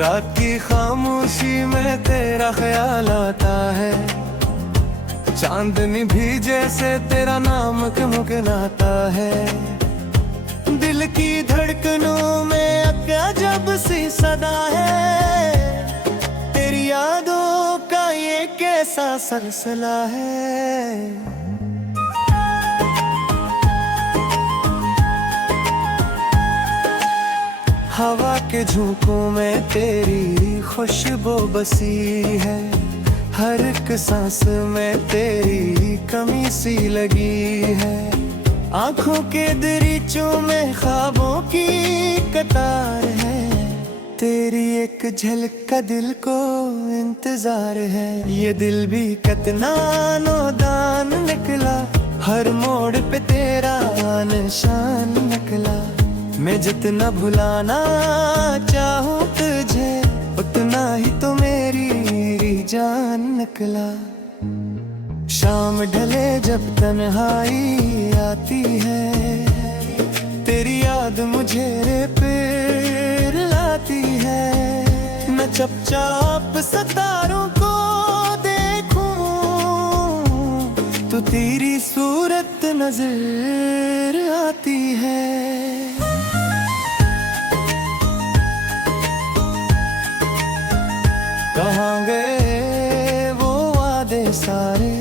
रात की खामोशी में तेरा ख्याल आता है, चांदनी भी जैसे तेरा नाम मुकनाता है। दिल की धड़कनों में अजब सी सदा है, तेरी यादों का ये कैसा सलसला है। हवा के झोंकों में तेरी खुशबू बसी है, हर एक सांस में तेरी कमी सी लगी है। आंखों के दरीचों में ख्वाबों की कतार है, तेरी एक झलक का दिल को इंतजार है। ये दिल भी कितना नादान निकला, हर मोड़ पे तेरा निशान निकला। मैं जितना भुलाना चाहूँ तुझे, उतना ही तो मेरी जान निकला। शाम ढले जब तन्हाई आती है, तेरी याद मुझे फिर लाती है। मैं चुपचाप सितारों को देखूं, तो तेरी सूरत नजर आती है। कहाँ गए वो वादे सारे,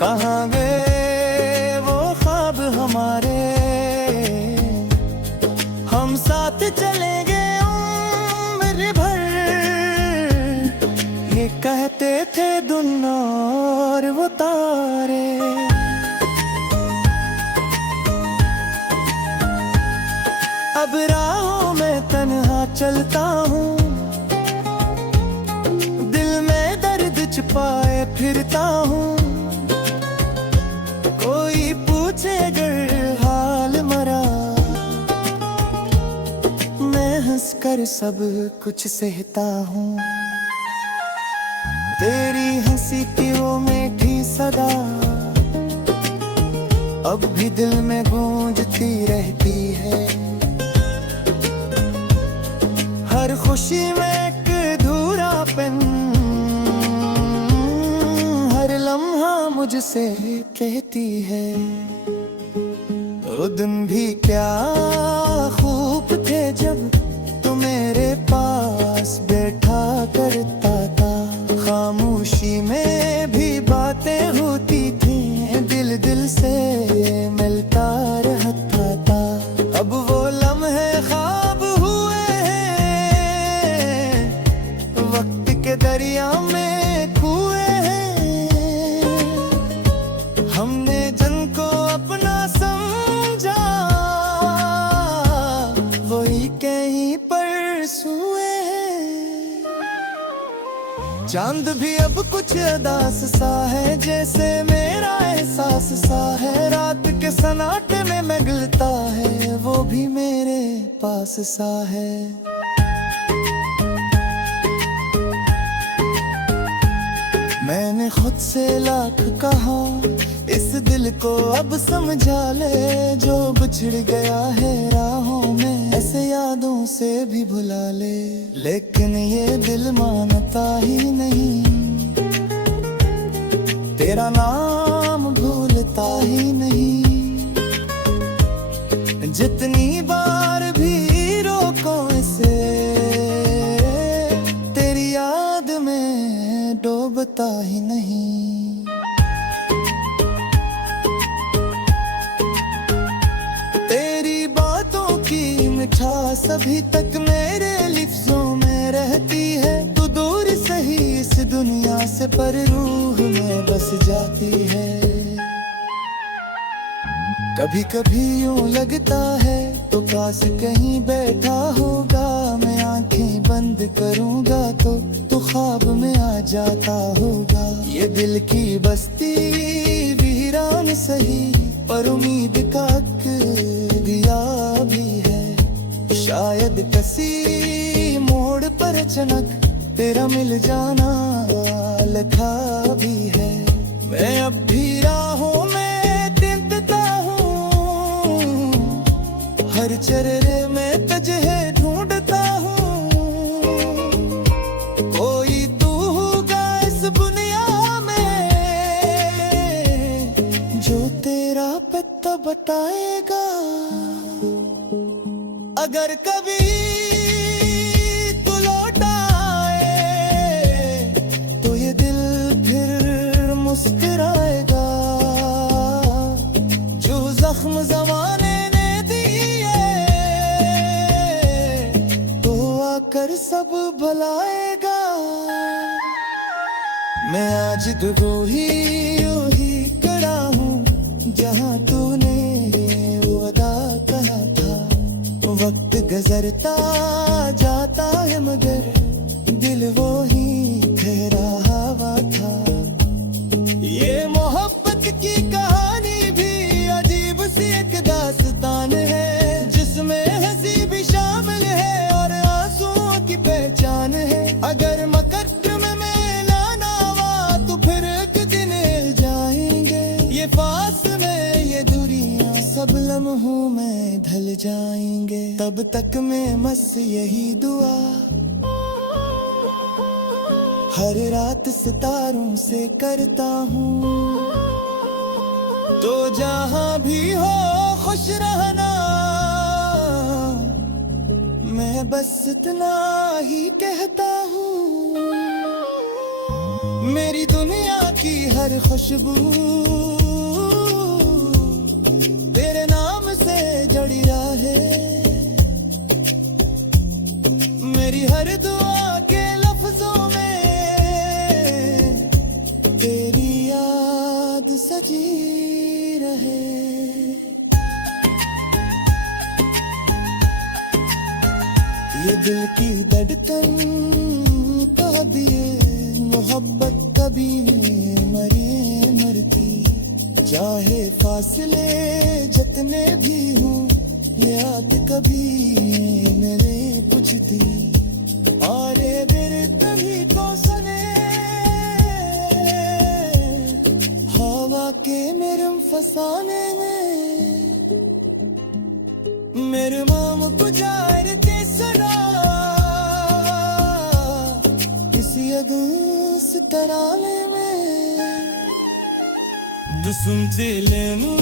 कहाँ गए वो ख्वाब हमारे। हम साथ चलेंगे उम्र भर, ये कहते थे दुनिया और वो तारे। अब राहों में तन्हा चलता हूँ, छुपाए फिरता हूँ। कोई पूछे अगर हाल मरा, मैं हंसकर सब कुछ सहता हूँ। तेरी हंसी की वो मीठी सदा अब भी दिल में गूंजती रहती है। हर खुशी में एक अधूरापन मुझसे कहती है। वो दिन भी क्या खूब थे जब तू मेरे पास बैठा करता था। खामोशी में भी बातें होती थी, दिल दिल से मिलता रहता था। अब वो लम्हे ख्वाब हुए हैं, वक्त के दरिया में चांद भी अब कुछ अदास सा है, जैसे मेरा एहसास सा है। रात के सन्नाटे में मगलता है, वो भी मेरे पास सा है। मैंने खुद से लाख कहा, इस दिल को अब समझा ले। जो बिछड़ गया है राहों में, ऐसे यादों से भी भुला ले। लेकिन ये दिल मानता ही नहीं, तेरा नाम भूलता ही नहीं। जितनी बार भी रोको इसे, तेरी याद में डूबता ही नहीं। मिठास अभी तक मेरे लिफ्ज़ों में रहती है। तू दूर सही इस दुनिया से, पर रूह में बस जाती है। कभी कभी यूं लगता है तो पास कहीं बैठा होगा। मैं आंखें बंद करूंगा तो तू ख्वाब में आ जाता होगा। ये दिल की बस्ती वीरान सही, पर उम्मीद का दिया भी है। शायद किसी मोड़ पर अचानक तेरा मिल जाना लिखा भी है। मैं अब भी राहों में तिंतता हूँ, हर चेहरे में तुझे ढूंढता हूँ। पे तो बताएगा। अगर कभी तू लौट आए तो ये दिल फिर मुस्कुराएगा। जो जख्म जमाने ने दिए तो आकर सब भुलाएगा। मैं आज तो ही खड़ा हूँ जहाँ तूने वो अदा कहा था। वक्त गुजरता जाता है मगर दिल वो ही ठहरा हवा था। ये मोहब्बत की कहानी भी अजीब सी एक दास्तान है, जिसमें हंसी भी शामिल है और आंसुओं की पहचान है। अगर मुकद्दर में मेला ना हुआ तो फिर एक दिन हिल जाएंगे। ये फासले ये दूरियां सब लम्हों में ढल जाएंगे। तब तक मैं बस यही दुआ हर रात सितारों से करता हूँ। तो जहाँ भी हो खुश रहना, मैं बस इतना ही कहता हूँ। मेरी दुनिया की हर खुशबू तेरे नाम से जड़ी रहे। मेरी हर दुआ के लफ्जों में तेरी याद सजी रहे। ये दिल की धड़कन कह दिए मोहब्बत कभी मरे मरती। चाहे फासले जितने भी हों याद कभी मेरे बुझती। और ये दिल कभी तो सने हवा के मेरे फसाने में। मेरे माम गुजारते सुना किसी अदूस तराने में दुसुमते लेनू।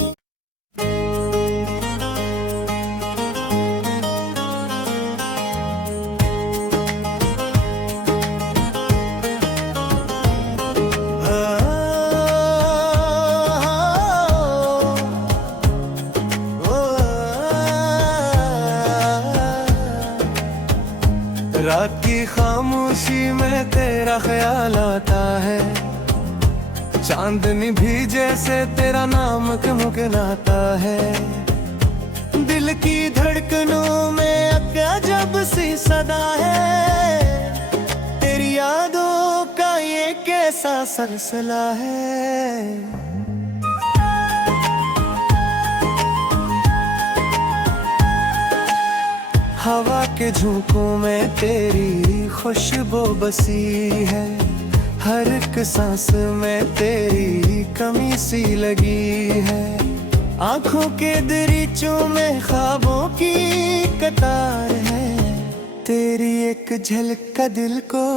रात की खामोशी में तेरा ख्याल आता है। चांदनी भी जैसे तेरा नाम गुनगुनाता है। दिल की धड़कनों में अजब सी सदा है। तेरी यादों का ये कैसा सिलसिला है। हवा के झोंकों में तेरी खुशबू बसी है। हर एक सांस में तेरी कमी सी लगी है। आंखों के दरीचों में ख्वाबों की कतार है। तेरी एक झलक का दिल को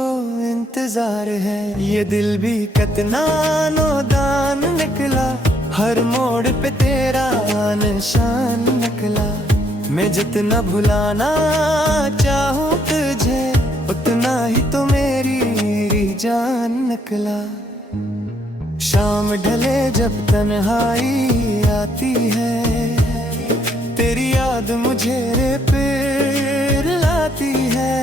इंतजार है। ये दिल भी कितना नौदान निकला, हर मोड़ पे तेरा निशान निकला। मैं जितना भुलाना चाहूँ तुझे उतना ही तो मेरी जान निकला। शाम ढले जब तन्हाई आती है, तेरी याद मुझे फिर लाती है।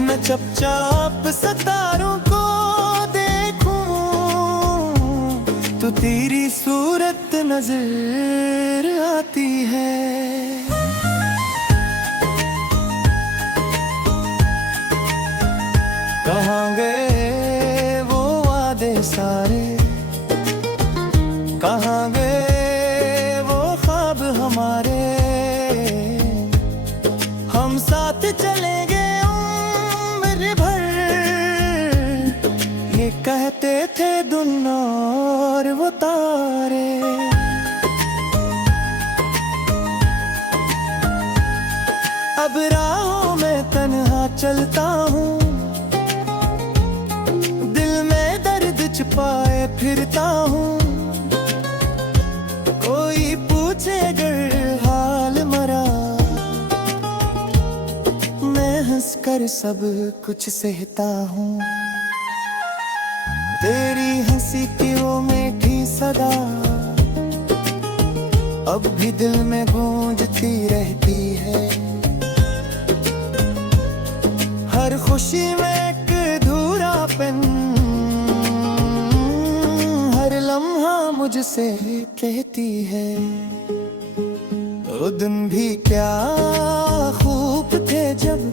मैं चुपचाप सितारों को देखूं तो तेरी सूरत नजर आती है। कहाँ गए वो वादे सारे, कहाँ गए वो ख्वाब हमारे। हम साथ चलेंगे उम्र भर, ये कहते थे दुनिया और वो तारे। अब राहों में तन्हा चलता हूँ, छिपाए फिरता हूँ। कोई कर सब कुछ सहता हूँ। तेरी हंसी की वो मीठी सदा अब भी दिल में गूंजती रहती है। हर खुशी में एक अधूरापन हर लम्हा मुझसे कहती है। वो दिन भी क्या खूब थे जब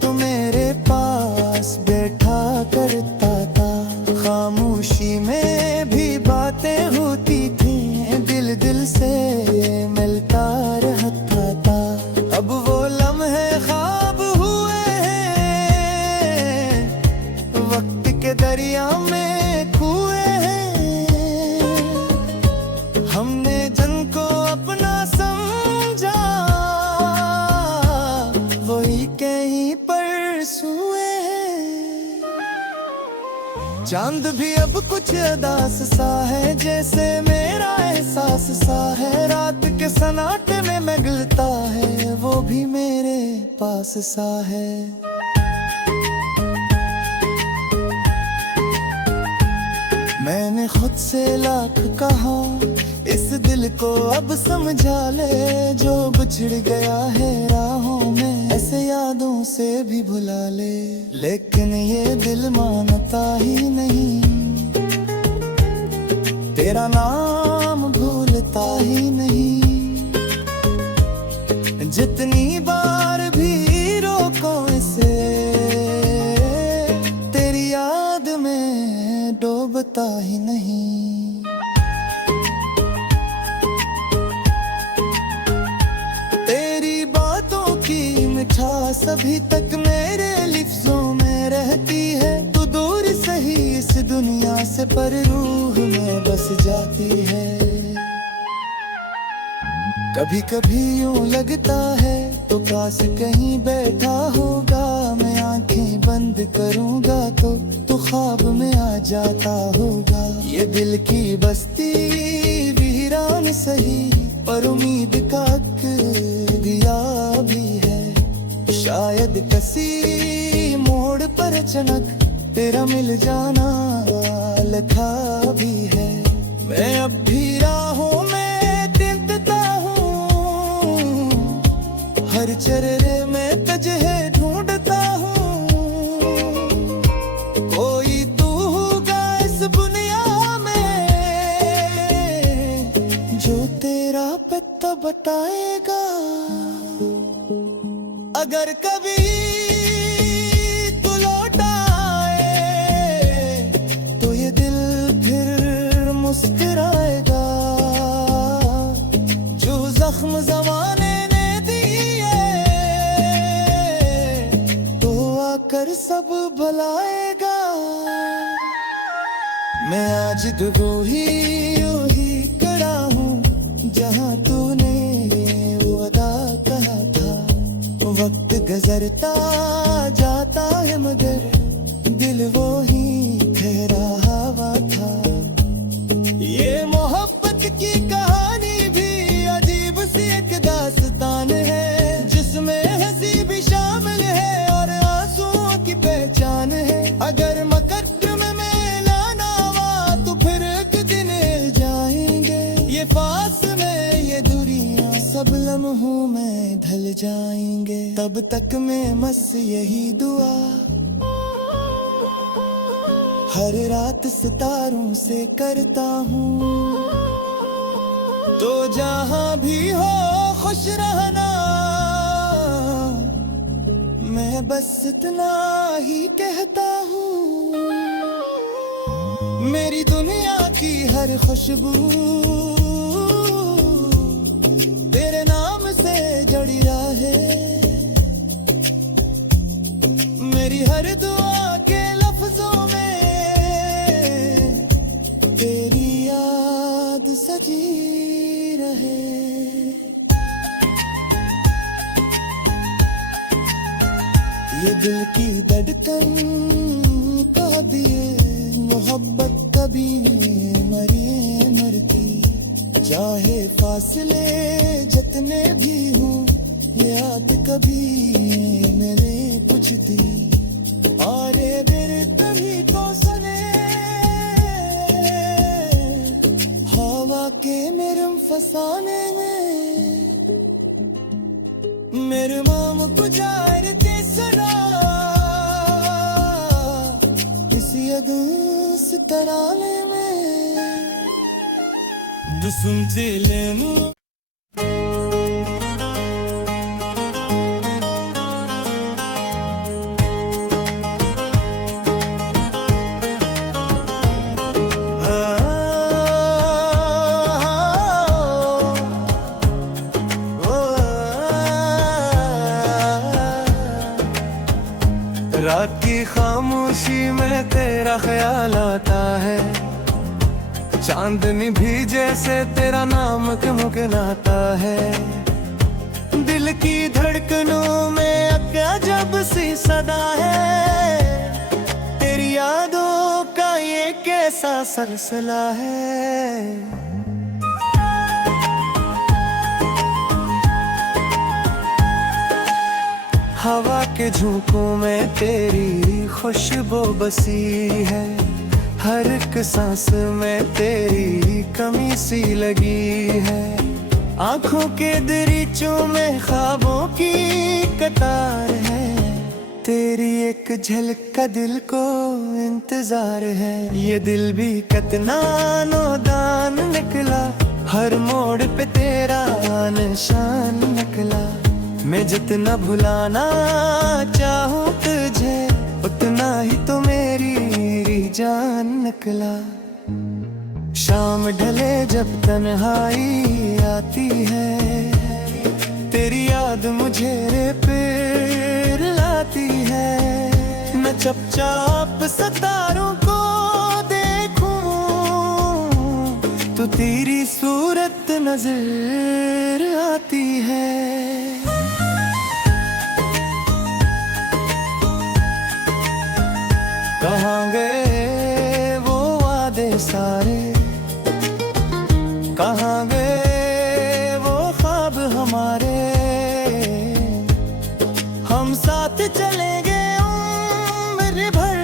तू मेरे पास बैठा करता था। खामोशी में भी बातें होती थी, दिल दिल से मिलता रहता था। अब वो लम्हे ख्वाब हुए हैं, वक्त के दरिया में कुएं हैं। हमने जन को अपना समझा, वही कहीं पर सोए हैं। चांद भी अब कुछ अदास सा है, जैसे मेरा एहसास सा है। रात के सन्नाटे में मिलता है, वो भी मेरे पास सा है। मैंने खुद से लाख कहा, इस दिल को अब समझा ले। जो बिछड़ गया है राहों में, ऐसे यादों से भी भुला ले। लेकिन ये दिल मानता ही नहीं, तेरा नाम भूलता ही नहीं। जितनी बार भी रोको इसे, तेरी याद में डूबता ही नहीं। तेरी बातों की मिठास अभी तक मेरे लिफ्ज़ों में रहती है। तू दूर सही इस दुनिया से, पर रूह में बस जाती है। कभी कभी यूं लगता है तो काश कहीं बैठा होगा। मैं आंखें बंद करूंगा तो तू ख्वाब में आ जाता होगा। ये दिल की बस्ती वीरान सही, पर उम्मीद का दिया भी है। शायद किसी मोड़ पर अचानक तेरा मिल जाना लिखा भी है। मैं अब भी राहों में तिंतता हूँ, हर चेहरे में तुझे ढूंढता हूँ। कोई तू होगा इस दुनिया में, जो तेरा पता बताएगा। अगर कभी तू लौट आए तो ये दिल फिर मुस्कुराएगा। जो जख्म ज़माने ने दिए तो आकर सब भुलाएगा। मैं आज तो ही खड़ा हूँ, जहाँ तूने वो अदा कहा था। वक्त गुजरता जाता है मगर दिल वो ही ठहरा हुआ था। ये मोहब्बत की कहानी भी अजीब सी एक दास्तान है, जिसमें हंसी भी शामिल है और आंसुओं की पहचान है। अगर मुकद्दर में लाना हुआ तो फिर एक दिन हिल जाएंगे। ये फासले ये दूरियां सब लम्हों में ढल जाएंगे। तब तक मैं बस यही दुआ हर रात सितारों से करता हूँ। तो जहाँ भी हो खुश रहना, मैं बस इतना ही कहता हूँ। मेरी दुनिया की हर खुशबू तेरे नाम से जड़ी रहे। मेरी हर दुआ के लफ्जों में तेरी याद सजी रहे। ये दिल की धड़कन का दिए मोहब्बत कभी मरी मरती। चाहे फासले जितने भी हों याद कभी मेरे बुझती और ये मेरे कभी तो सने हवा के मेरे फसाने में मेरे माम गुजारते सुना किसी अदूस तराने में दुसुमते लेनू रात की खामोशी में तेरा ख्याल आता है चांदनी भी जैसे तेरा नाम गुनगुनाता है दिल की धड़कनों में क्या जब सी सदा है तेरी यादों का ये कैसा सिलसिला है हवा के झोंकों में तेरी खुशबू बसी है हर एक सांस में तेरी कमी सी लगी है आंखों के दरीचों में ख्वाबों की कतार है तेरी एक झलक का दिल को इंतजार है ये दिल भी कितना नौदान निकला हर मोड़ पे तेरा निशान निकला मैं जितना भुलाना चाहूँ तुझे उतना ही तो मेरी जान निकला शाम ढले जब तन्हाई आती है तेरी याद मुझे फिर लाती है मैं चुपचाप सितारों को देखूं तो तेरी सूरत नजर आती है कहाँ गए वो वादे सारे कहाँ गए वो ख्वाब हमारे हम साथ चलेंगे उम्र भर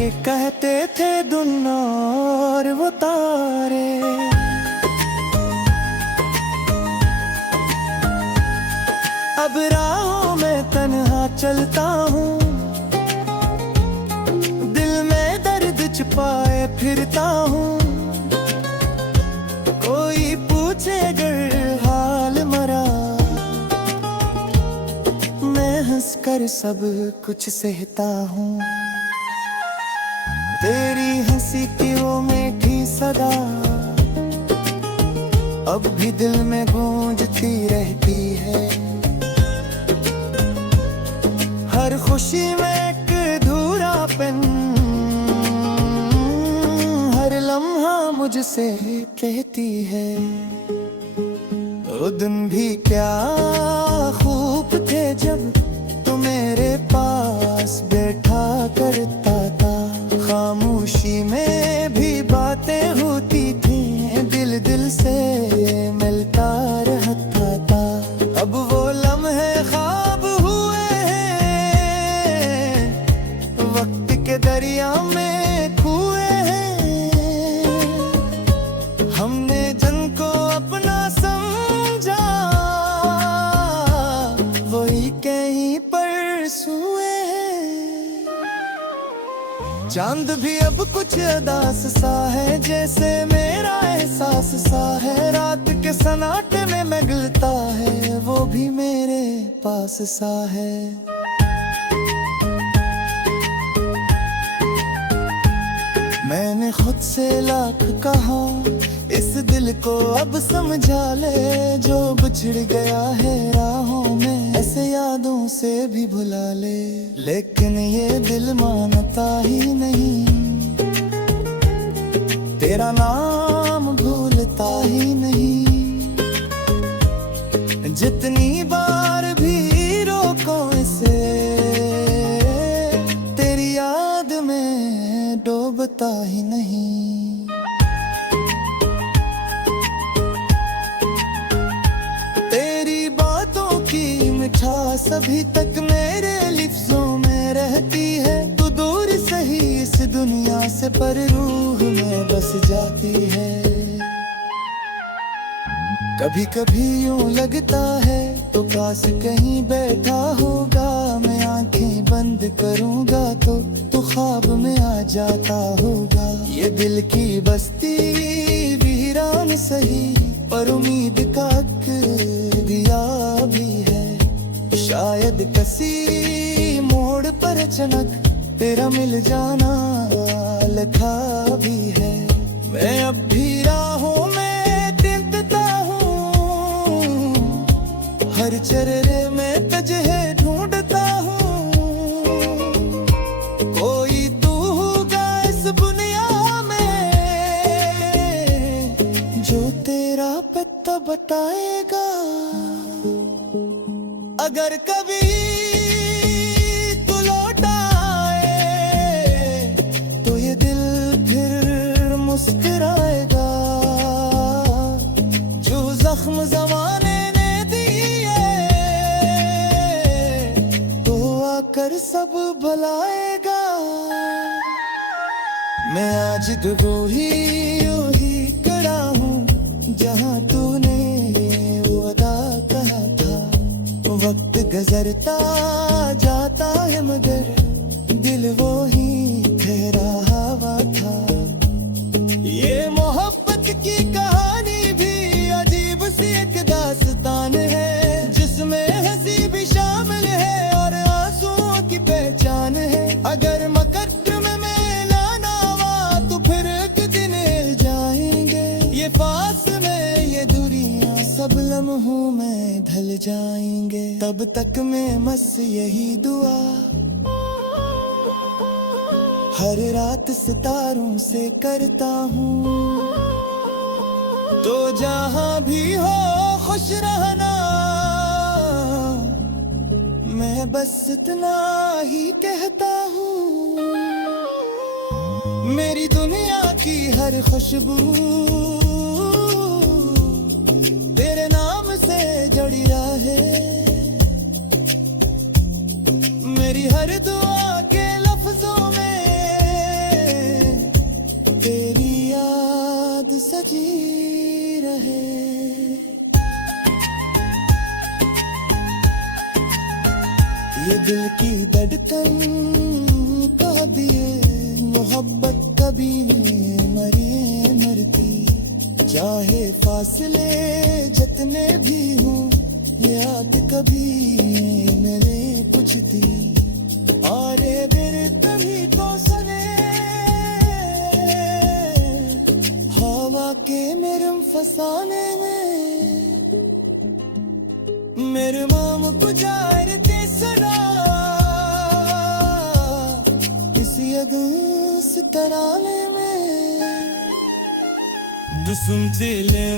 ये कहते थे दुनिया और वो तारे अब राहों में तन्हा चलता हूँ छुपाए फिरता हूँ कोई पूछे अगर हाल मरा मैं हंसकर सब कुछ सहता हूँ तेरी हंसी की वो मीठी सदा अब भी दिल में गूंजती रहती है हर खुशी में एक अधूरापन लम्हा मुझसे कहती है वो दिन भी क्या खूब थे जब तू मेरे पास बैठा करता था खामोशी में भी बातें होती थी दिल दिल से मिलता रहता था अब वो लम्हे ख्वाब हुए हैं वक्त के दरिया में हमने जन को अपना समझा वही कहीं पर सोए चांद भी अब कुछ अदास सा है जैसे मेरा एहसास सा है रात के सन्नाटे में मिलता है वो भी मेरे पास सा है मैंने खुद से लाख कहा इस दिल को अब समझा ले जो बिछड़ गया है राहों में ऐसे यादों से भी भुला ले लेकिन ये दिल मानता ही नहीं तेरा नाम भूलता ही नहीं जितनी बार भी रोको इसे तेरी याद में डूबता ही नहीं तेरी पास अभी तक मेरे लिफ्ज़ों में रहती है। तू दूर सही इस दुनिया से पर रूह में बस जाती है। कभी कभी यूं लगता है तो काश कहीं बैठा होगा। मैं आंखें बंद करूंगा तो तू ख्वाब में आ जाता होगा। ये दिल की बस्ती वीरान सही पर उम्मीद का दिया भी है। शायद किसी मोड़ पर अचानक तेरा मिल जाना लिखा भी है। मैं अब भी राहों में तिंतता हूँ, हर चेहरे में तजहे ढूंढता हूँ। कोई तू होगा इस दुनिया में जो तेरा पता बताएगा। अगर कभी तू लौट आए तो ये दिल फिर मुस्कुराएगा। जो जख्म जमाने ने दिए तो आकर सब भुलाएगा। मैं आज वो ही खड़ा हूँ जहाँ तूने वादा कहा था। वक्त गुजरता जाता है मगर दिल वो ही ठहरा हवा था। ये मोहब्बत की कहानी भी अजीब सी एक दास्तान है, जिसमें हंसी भी शामिल है और आंसुओं की पहचान है। अगर मुकद्दर में मेला ना हुआ तो फिर एक दिन हिल जाएंगे। ये फासले ये दूरियां सब लम्हों में ढल जाएंगे। तब तक मैं बस यही दुआ हर रात सितारों से करता हूँ। तो जहाँ भी हो खुश रहना, मैं बस इतना ही कहता हूँ। मेरी दुनिया की हर खुशबू तेरे नाम से जड़ी रहे। मेरी हर दुआ के लफ्जों में तेरी याद सजी रहे। ये दिल की धड़कन कह दिए मोहब्बत कभी मरी मरती। चाहे फासले जितने भी हों याद कभी मेरे पूछती। अरे मेरे कभी तो सने हवा के मेरे फसाने में मेरे माम गुजारते सुना किसी अगस तराने में दुसुम चले